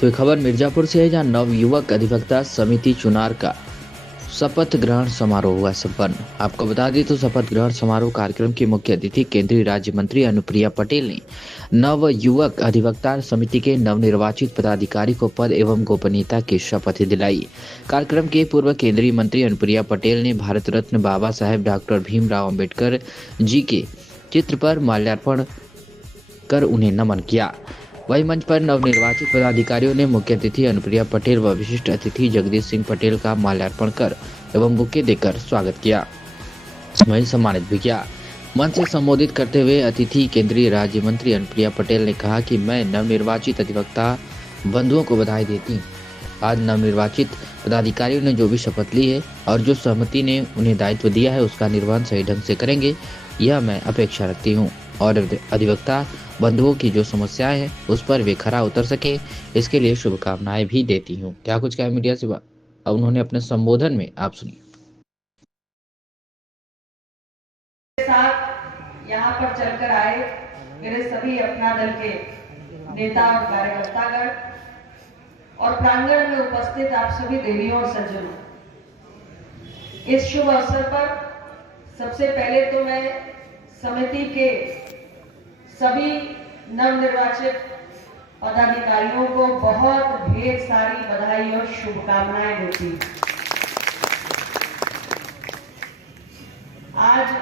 तो ये खबर मिर्जापुर से है, जहां नव युवक अधिवक्ता समिति चुनार का शपथ ग्रहण समारोह हुआ संपन्न। आपको बता दें तो शपथ ग्रहण समारोह कार्यक्रम की मुख्य अतिथि केंद्रीय राज्य मंत्री अनुप्रिया पटेल ने नव युवक अधिवक्ता समिति के नवनिर्वाचित पदाधिकारी को पद एवं गोपनीयता की शपथ दिलाई। कार्यक्रम के पूर्व केंद्रीय मंत्री अनुप्रिया पटेल ने भारत रत्न बाबा साहेब डॉक्टर भीमराव अम्बेडकर जी के चित्र पर माल्यार्पण कर उन्हें नमन किया। वही मंच पर नवनिर्वाचित पदाधिकारियों ने मुख्य अतिथि अनुप्रिया पटेल व विशिष्ट अतिथि जगदीश सिंह पटेल का माल्यार्पण कर एवं बुके देकर स्वागत किया, वहीं सम्मानित भी किया। मंच से संबोधित करते हुए अतिथि केंद्रीय राज्य मंत्री अनुप्रिया पटेल ने कहा कि मैं नवनिर्वाचित अधिवक्ता बंधुओं को बधाई देती हूँ। आज नवनिर्वाचित पदाधिकारियों ने जो भी शपथ ली है और जो सहमति ने उन्हें दायित्व दिया है उसका निर्वहन सही ढंग से करेंगे, यह मैं अपेक्षा रखती हूँ। और अधिवक्ता बंधुओं की जो समस्याएं हैं उस पर वे खरा उतर सके, इसके लिए शुभकामनाएं भी देती हूँ। क्या कुछ कहा मीडिया से उन्होंने अपने संबोधन में, आप सुनिए। साथ यहाँ पर चलकर आए मेरे सभी अपना दल के नेता और कार्यकर्तागण और प्रांगण में उपस्थित आप सभी देवियों और सज्जनों, इस शुभ अवसर पर सबसे पहले तो मैं समिति के सभी नवनिर्वाचित पदाधिकारियों को बहुत ढेर सारी बधाई और शुभकामनाएं देती हूं। आज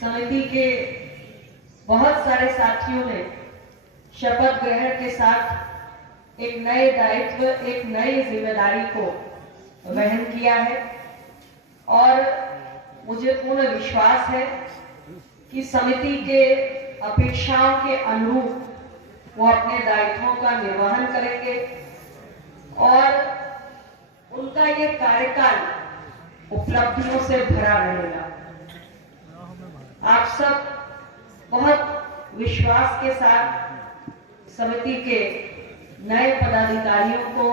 समिति के बहुत सारे साथियों ने शपथ ग्रहण के साथ एक नए दायित्व, एक नई जिम्मेदारी को वहन किया है और मुझे पूर्ण विश्वास है कि समिति के अपेक्षाओं के अनुरूप वो अपने दायित्वों का निर्वहन करेंगे और उनका ये कार्यकाल उपलब्धियों से भरा रहेगा। आप सब बहुत विश्वास के साथ समिति के नए पदाधिकारियों को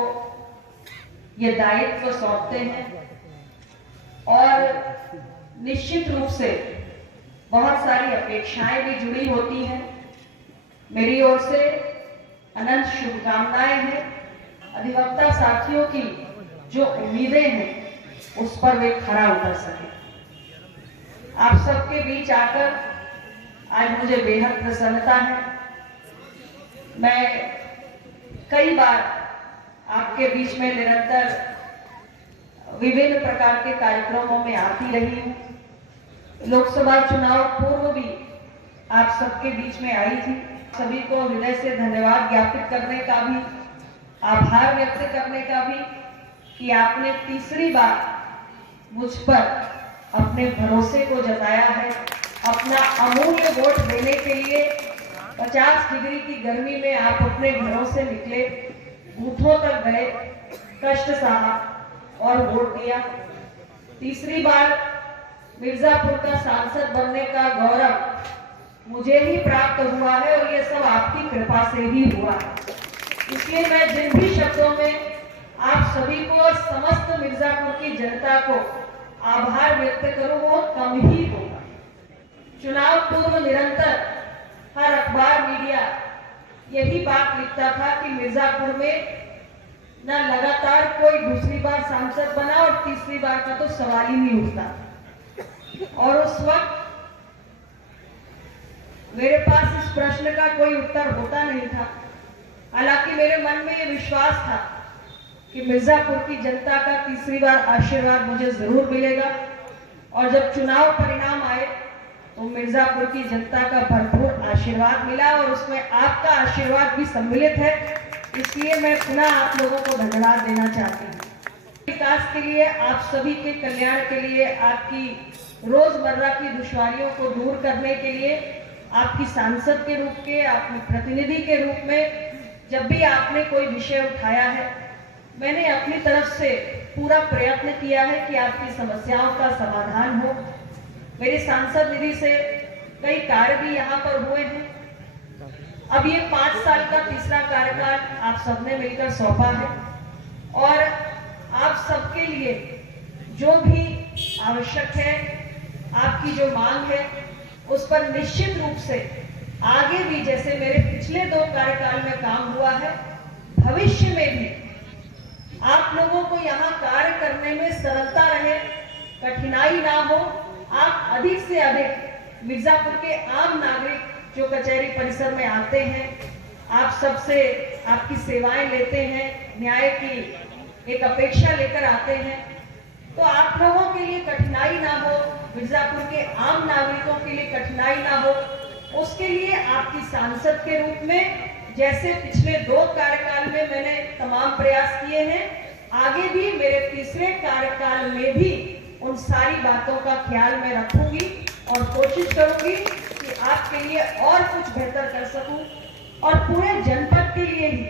ये दायित्व सौंपते हैं और निश्चित रूप से बहुत सारी अपेक्षाएं भी जुड़ी होती हैं। मेरी ओर से अनंत शुभकामनाएं हैं। अधिवक्ता साथियों की जो उम्मीदें हैं उस पर वे खरा उतर सके। आप सबके बीच आकर आज मुझे बेहद प्रसन्नता है। मैं कई बार आपके बीच में निरंतर विभिन्न प्रकार के कार्यक्रमों में आती रही हूँ। लोकसभा चुनाव पूर्व भी आप सबके बीच में आई थी। सभी को हृदय से धन्यवाद ज्ञापित करने का भी, आभार व्यक्त करने का भी कि आपने तीसरी बार मुझ पर अपने भरोसे को जताया है। अपना अमूल्य वोट देने के लिए 50 डिग्री की गर्मी में आप अपने घरों से निकले, बूथों तक गए, कष्ट सहा और वोट दिया। तीसरी बार मिर्जापुर का सांसद बनने का गौरव मुझे ही प्राप्त हुआ है और ये सब आपकी कृपा से ही हुआ है। इसलिए मैं जिन भी शब्दों में आप सभी को और समस्त मिर्जापुर की जनता को आभार व्यक्त करूं वो कम ही होगा। चुनाव पूर्व निरंतर हर अखबार, मीडिया यही बात लिखता था कि मिर्जापुर में न लगातार कोई दूसरी बार सांसद बना और तीसरी बार का तो सवाल ही नहीं उठता। और उस वक्त मेरे पास इस प्रश्न का कोई उत्तर होता नहीं था। हालांकि मेरे मन में ये विश्वास था कि मिर्जापुर की जनता का तीसरी बार आशीर्वाद मुझे जरूर मिलेगा और जब चुनाव परिणाम आए तो मिर्जापुर की जनता का भरपूर आशीर्वाद मिला और उसमें आपका आशीर्वाद भी सम्मिलित है। इसलिए मैं पुनः आप लोगों को धन्यवाद देना चाहती हूँ। विकास के लिए, आप सभी के कल्याण के लिए, आपकी रोजमर्रा की दुश्वारियों को दूर करने के लिए, आपकी सांसद के रूप के, आपकी प्रतिनिधि के रूप में जब भी आपने कोई विषय उठाया है, मैंने अपनी तरफ से पूरा प्रयत्न किया है कि आपकी समस्याओं का समाधान हो। मेरी सांसद निधि से कई कार्य भी यहाँ पर हुए हैं। अब ये 5 साल का तीसरा कार्यकाल आप सबने मिलकर सौंपा है और आप सबके लिए जो भी आवश्यक है, आपकी जो मांग है, उस पर निश्चित रूप से आगे भी जैसे मेरे पिछले 2 कार्यकाल में काम हुआ है, भविष्य में भी आप लोगों को यहाँ कार्य करने में सरलता रहे, कठिनाई ना हो। आप अधिक से अधिक मिर्जापुर के आम नागरिक जो कचहरी परिसर में आते हैं, आप सबसे आपकी सेवाएं लेते हैं, न्याय की एक अपेक्षा लेकर आते हैं, तो आप लोगों के लिए कठिनाई ना हो, मिर्जापुर के आम नागरिकों के लिए कठिनाई ना हो, उसके लिए आपकी सांसद के रूप में जैसे पिछले 2 कार्यकाल में मैंने तमाम प्रयास किए हैं, आगे भी मेरे तीसरे कार्यकाल में भी उन सारी बातों का ख्याल मैं रखूंगी और कोशिश करूंगी कि आपके लिए और कुछ बेहतर कर सकूं और पूरे जनपद के लिए ही